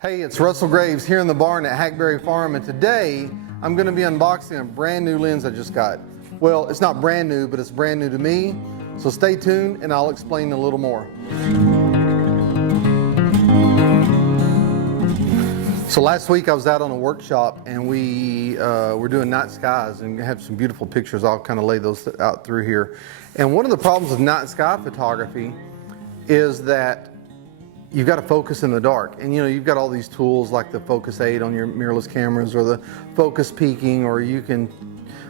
Hey, it's Russell Graves here in the barn at Hackberry Farm, and today I'm going to be unboxing a brand new lens I just got. Well, it's not brand new, but it's brand new to me. So stay tuned and I'll explain a little more. So last week I was out on a workshop and we were doing night skies and have some beautiful pictures. I'll kind of lay those out through here. And one of the problems with night sky photography is that you've got to focus in the dark, and you know, you've got all these tools like the focus 8 on your mirrorless cameras, or the focus peaking, or you can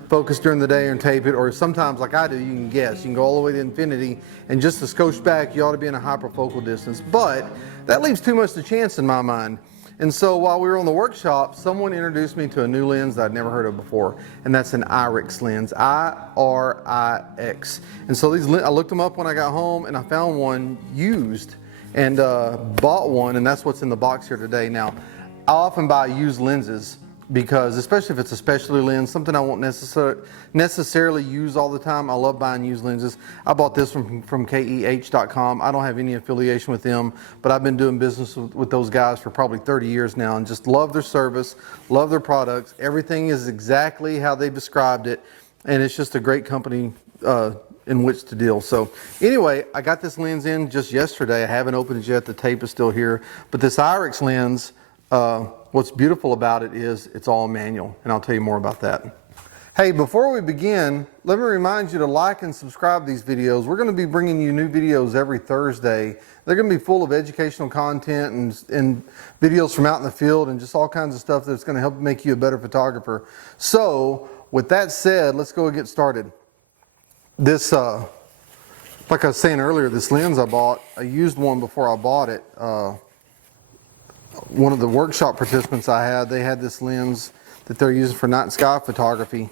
focus during the day and tape it, or sometimes like I do, you can guess. You can go all the way to infinity, and just to scotch back you ought to be in a hyperfocal distance, but that leaves too much to chance in my mind. And so while we were on the workshop, someone introduced me to a new lens that I'd never heard of before, and that's an Irix lens, I-R-I-X. And so these, I looked them up when I got home and I found one used and bought one, and that's what's in the box here today. Now, I often buy used lenses because, especially if it's a specialty lens, something I won't necessarily use all the time. I love buying used lenses. I bought this from KEH.com. I don't have any affiliation with them, but I've been doing business with those guys for probably 30 years now and just love their service, love their products. Everything is exactly how they described it, and it's just a great company in which to deal. So anyway, I got this lens in just yesterday. I haven't opened it yet. The tape is still here. But this Irix lens, what's beautiful about it is it's all manual, and I'll tell you more about that. Hey, before we begin, let me remind you to like and subscribe to these videos. We're going to be bringing you new videos every Thursday. They're going to be full of educational content and videos from out in the field and just all kinds of stuff that's going to help make you a better photographer. So with that said, let's go and get started. This, like I was saying earlier, this lens I bought, I used one before I bought it. One of the workshop participants I had, they had this lens that they're using for night sky photography,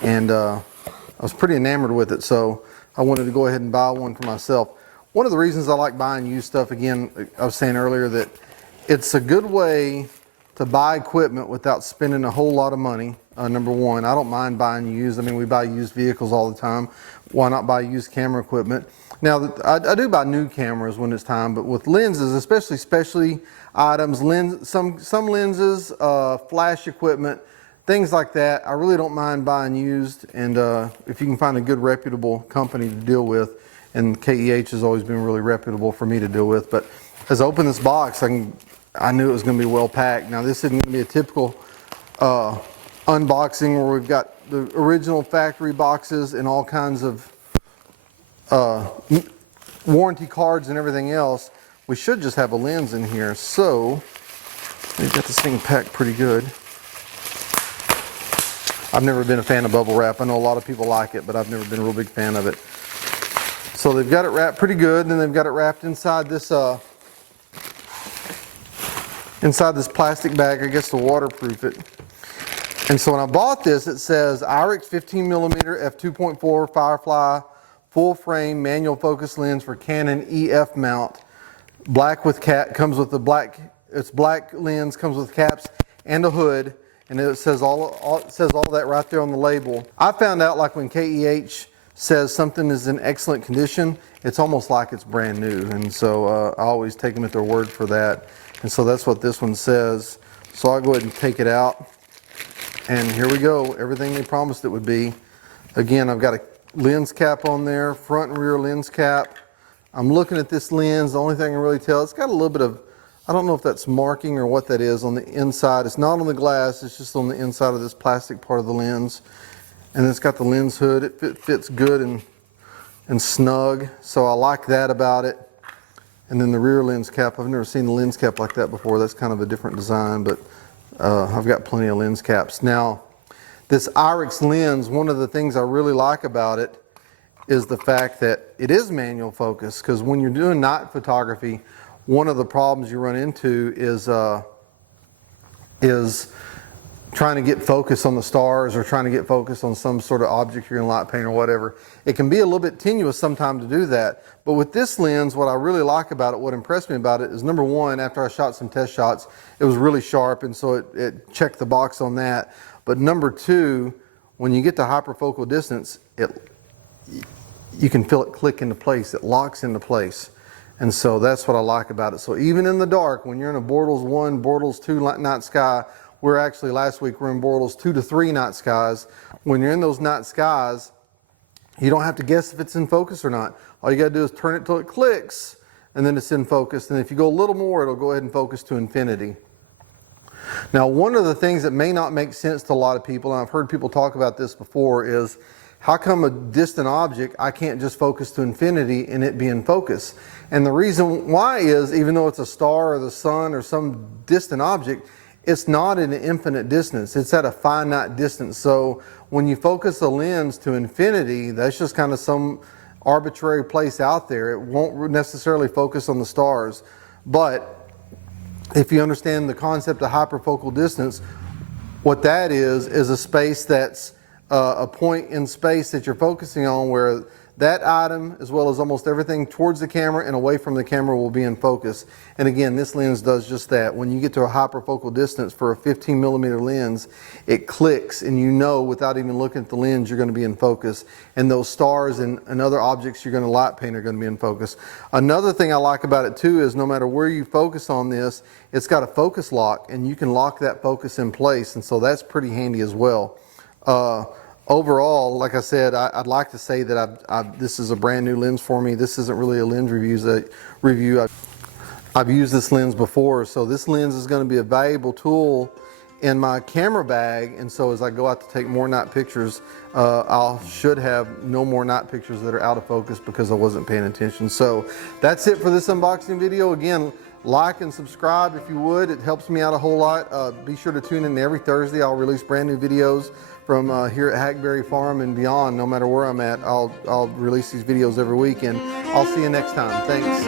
and I was pretty enamored with it, so I wanted to go ahead and buy one for myself. One of the reasons I like buying used stuff, again, I was saying earlier that it's a good way to buy equipment without spending a whole lot of money. Number one, I don't mind buying used. I mean, we buy used vehicles all the time. Why not buy used camera equipment? Now, I do buy new cameras when it's time, but with lenses, especially specialty items, some lenses, flash equipment, things like that, I really don't mind buying used. And if you can find a good reputable company to deal with, and KEH has always been really reputable for me to deal with. But as I open this box, I knew it was going to be well packed. Now, this isn't going to be a typical unboxing where we've got the original factory boxes and all kinds of warranty cards and everything else. We should just have a lens in here. So we've got this thing packed pretty good. I've never been a fan of bubble wrap. I know a lot of people like it, but I've never been a real big fan of it. So they've got it wrapped pretty good, and then they've got it wrapped inside this plastic bag, I guess, to waterproof it. And so when I bought this, it says Irix 15mm f2.4 Firefly full frame manual focus lens for Canon EF mount. Black with cap, comes with the black, it's black lens, comes with caps and a hood, and it says all that right there on the label. I found out, like, when KEH says something is in excellent condition, it's almost like it's brand new, and so I always take them at their word for that. And so that's what this one says. So I'll go ahead and take it out. And here we go, everything they promised it would be. Again, I've got a lens cap on there, front and rear lens cap. I'm looking at this lens, the only thing I can really tell, it's got a little bit of, I don't know if that's marking or what that is on the inside. It's not on the glass, it's just on the inside of this plastic part of the lens. And it's got the lens hood, it fits good and snug, so I like that about it. And then the rear lens cap, I've never seen the lens cap like that before. That's kind of a different design, but I've got plenty of lens caps. Now, this Irix lens, one of the things I really like about it is the fact that it is manual focus, because when you're doing night photography, one of the problems you run into is trying to get focus on the stars or trying to get focus on some sort of object you're in light paint or whatever. It can be a little bit tenuous sometimes to do that. But with this lens, what I really like about it, what impressed me about it is, number one, after I shot some test shots, it was really sharp, and so it checked the box on that. But number two, when you get to hyperfocal distance, you can feel it click into place. It locks into place. And so that's what I like about it. So even in the dark, when you're in a Bortles 1, Bortles 2 night sky, we're actually, last week we're in Bortles 2 to 3 night skies. When you're in those night skies, you don't have to guess if it's in focus or not. All you gotta do is turn it till it clicks, and then it's in focus. And if you go a little more, it'll go ahead and focus to infinity. Now, one of the things that may not make sense to a lot of people, and I've heard people talk about this before, is how come a distant object, I can't just focus to infinity and it be in focus? And the reason why is, even though it's a star or the sun or some distant object, it's not at an infinite distance. It's at a finite distance. So when you focus the lens to infinity, that's just kind of some arbitrary place out there. It won't necessarily focus on the stars. But if you understand the concept of hyperfocal distance, what that is a space that's a point in space that you're focusing on where that item, as well as almost everything towards the camera and away from the camera, will be in focus. And again, this lens does just that. When you get to a hyperfocal distance for a 15 millimeter lens, it clicks, and you know without even looking at the lens you're going to be in focus. And those stars and other objects you're going to light paint are going to be in focus. Another thing I like about it too is no matter where you focus on this, it's got a focus lock, and you can lock that focus in place, and so that's pretty handy as well. Overall, like I said, I'd like to say that this is a brand new lens for me. This isn't really a lens review. I've used this lens before, so this lens is going to be a valuable tool in my camera bag, and so as I go out to take more night pictures, I should have no more night pictures that are out of focus because I wasn't paying attention. So that's it for this unboxing video. Again, like and subscribe if you would. It helps me out a whole lot. Be sure to tune in every Thursday. I'll release brand new videos from here at Hackberry Farm and beyond. No matter where I'm at, I'll release these videos every week, and I'll see you next time. Thanks.